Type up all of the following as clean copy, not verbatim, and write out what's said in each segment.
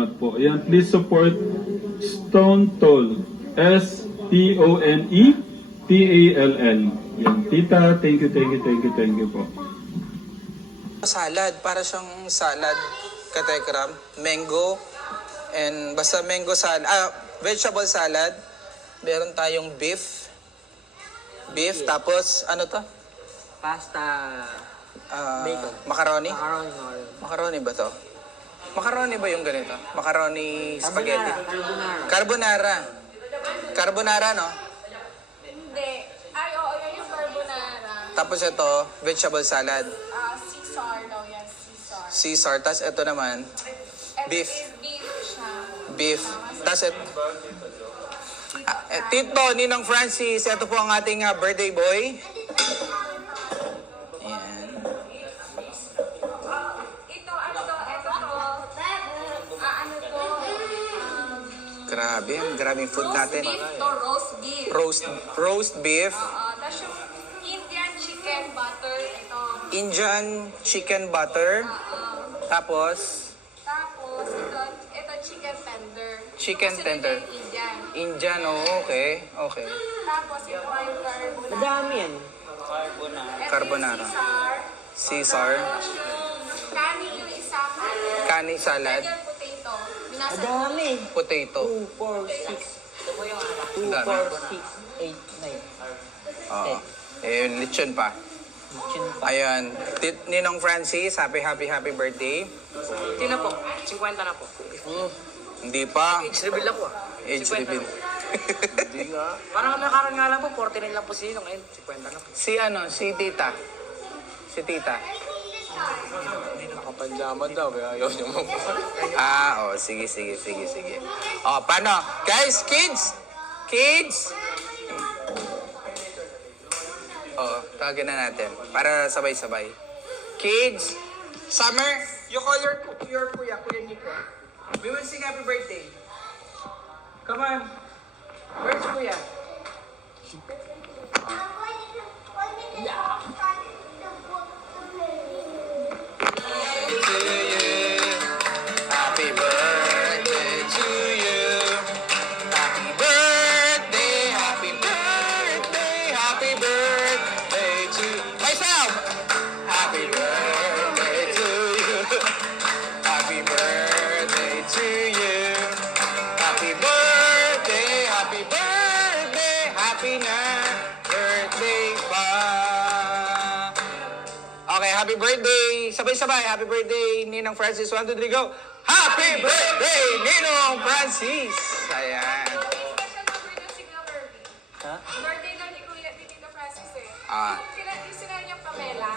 salamat po. Ayan, please support Stone Toll. STONETALL. Yan, tita, thank you po. Salad, para siyang salad, katekram, mango, and basta mango salad, vegetable salad, meron tayong beef, tapos ano to? Pasta. Bacon. Macaroni? Macaroni. Macaroni ba to? Macaroni ba yung ganito? Macaroni spaghetti? Carbonara. Carbonara, no? Hindi. Ay, oo, yun yung carbonara. Tapos ito, vegetable salad. Caesar daw yan, Caesar. Caesar, tapos ito naman, Ito beef. is beef siya. Beef. Tapos ito, Tito, Ninong Francis, ito po ang ating birthday boy. Ayan. Ito, ano to? Ito to. Ano to? Grabe, ang grabing food natin. Beef to, roast beef. Roast beef, Tapos yung Indian chicken butter. Ito. Indian chicken butter, tapos Tapos, ito chicken tender. Chicken Tapos tender. yung Indian. Indian, oh, okay. Tapos, ito ay carbonara. Madami yan. Ito Carbonara. yung Caesar. Caesar, Tapos yung kanin yung isang kani salad, Indian potato. Nasa Madami. potato. 2, 4, 6. 2, 4, 6, 8, 9. Oo. Lechon pa. Ayan. Ninong Francis, happy birthday. Sino po? 50 na po. Hindi pa. Age reveal ako Age 50 reveal. na. Hindi nga. Parang nakaroon nga lang po, 49 lang po sino. Ngayon, 50 na po. Si tita. Si tita. Nakapanjama daw, kaya ayaw niya mo. Sige. Paano? Guys, kids! Tawagin na natin. Para sabay-sabay. Kids! Summer, you call your kuya Nico. We will sing happy birthday. Come on. Where's kuya? To you. Happy birthday to you. Happy birthday to myself. Happy birthday to you. Happy birthday to you. Happy birthday, happy na birthday pa. Okay, happy birthday. Sabay-sabay, happy birthday, Ninong Francis. 1, 2, 3, go. Happy birthday, Ninong Francis. Ayan. special number na si Kuya Kirby. Ha? Birthday daw ni Kuya ni Tito Francis eh. Ah. Yung sinabi niyang Pamela.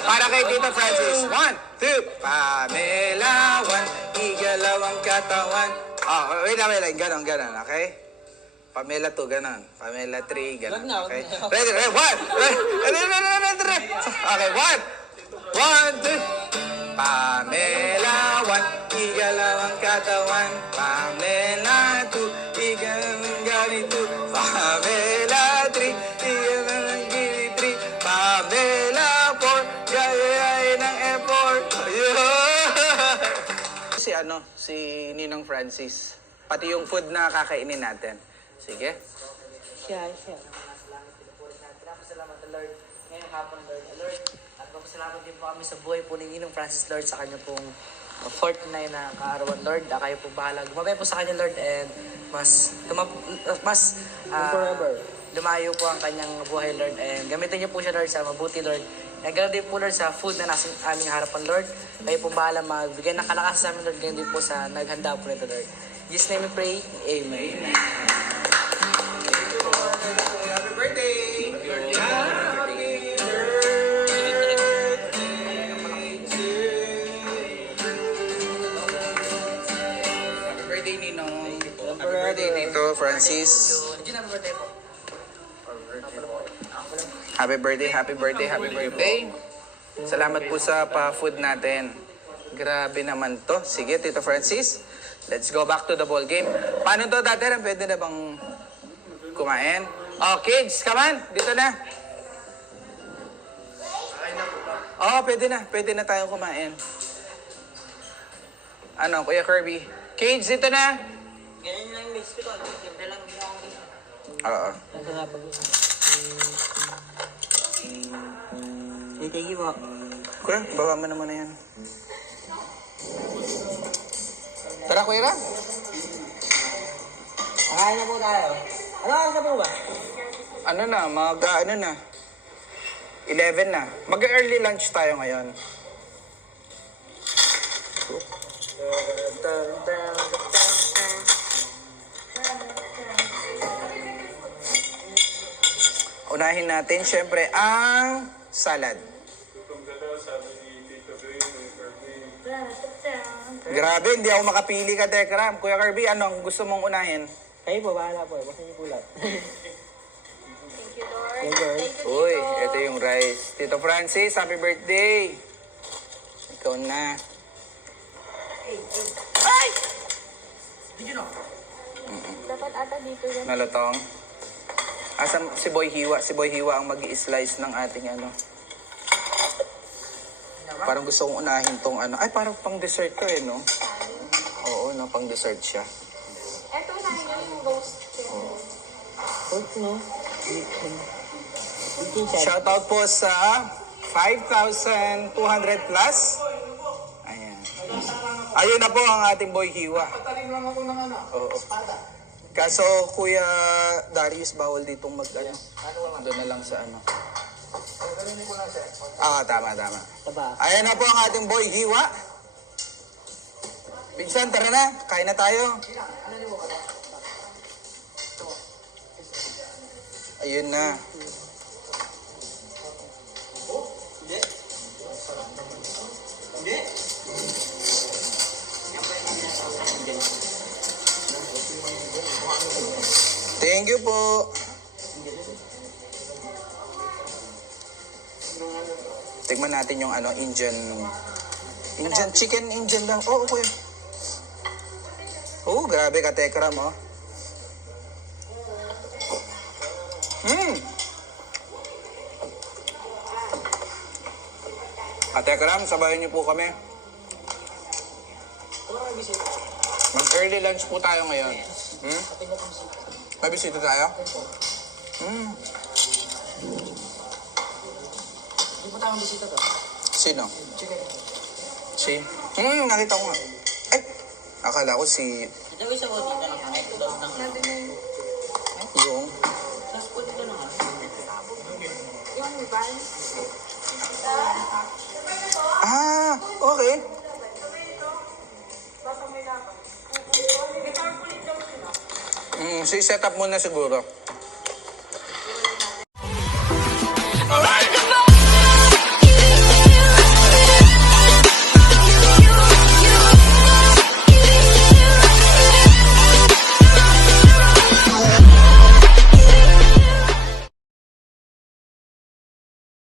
Para kay Tito Francis. 1, 2. Pamela, 1. Igalaw ang katawan. Wait lang. Ganon, okay? Pamela 2, ganon. Pamela 3, ganon. Okay? Ready, 1. Okay, 1, 2. Pamela, 1. Igalaw ang katawan. Pamela 2. Igalaw ang ganito. Pamela 3. Igalaw ang gilitri. Pamela 4. Gayayain ng effort. Si Ninong Francis. Pati yung food na kakainin natin. Sige. Siya. Salamat Lord. Ngayong hapon, Lord. Lord, at magpasalamat din po kami sa buhay po ni Ninong Francis, Lord, sa kanya pong 49 na kaarawan, Lord. Kayo po bahala. Gumabay po sa kanya, Lord, and forever. Lumayo po ang kanyang buhay, Lord, and gamitin niyo po siya, Lord, sa mabuti, Lord. And ganoon din po, Lord, sa food na nasa aming harapan, Lord. Kayo po bahala magbigay ng kalakas sa amin, Lord. Ganoon din po sa naghanda po nito, Lord. In Jesus' name we pray. Amen. Happy birthday! Happy birthday, Ninong. Happy birthday, Tito Francis. Jun, happy birthday po. Happy birthday. Salamat po sa pa-food natin. Grabe naman to. Sige, Tito Francis. Let's go back to the ball game. Paano to, Dati? Pwede na bang kumain? Oh, kids, come on. Dito na. Pwede na. Pwede na tayong kumain. Ano, Kuya Kirby? Cage, dito na! Ganyan lang yung mix ko to. Siyempre lang ginawa ko dito. Oo. Thank you po. Kuya, baba mo naman na yan. Tara, Kuya Ram. Kakain na po tayo. Ano oras na po ba? Ano na, ano na. 11 na. Mag-early lunch tayo ngayon. Unahin natin, syempre, ang salad. Grabe, hindi ako makapili ka, Tekram. Kuya Kirby, ano ang gusto mong unahin? Kayo po, bahala po. Basta niyo po lahat. Thank you, Lord. Thank you, Lord. Thank you, Uy, Tito. ito yung rice. Tito Francis, happy birthday! Ikaw na. Ay! Dapat ata dito yan. Nalutong. Asa si Boy Hiwa? Si Boy Hiwa ang mag-i-slice ng ating ano. Parang gusto kong unahin tong ano. Ay, parang pang dessert to eh, no? Oo, no, pang dessert siya. Eto na yung roast. Pork, no? Shoutout po sa 5,200 plus. Ayan. Ayun na po ang ating Boy Hiwa. Oo. Kaso, Kuya Darius, bawal ditong mag-ano. Doon na lang sa ano. Tama. Taba. Ayan na po ang ating Boy Hiwa. Pinsan, tara na. Kain na tayo. Ayun na. Thank you po. Tignan natin yung ano, Indian chicken, Indian lang. Oo, kuya. Oo, grabe ka, Tekram, oh. Tekram, sabayan niyo po kami. Mag-early lunch po tayo ngayon. May bisita tayo? Hindi po tayong bisita to. Sino? Si? Nakita ko nga. Ay, akala ko si... Ito yung isa ko dito lang. Kahit ito lang. Nandun na yung Yung... Tapos po dito lang. van. Okay. Si set up muna siguro.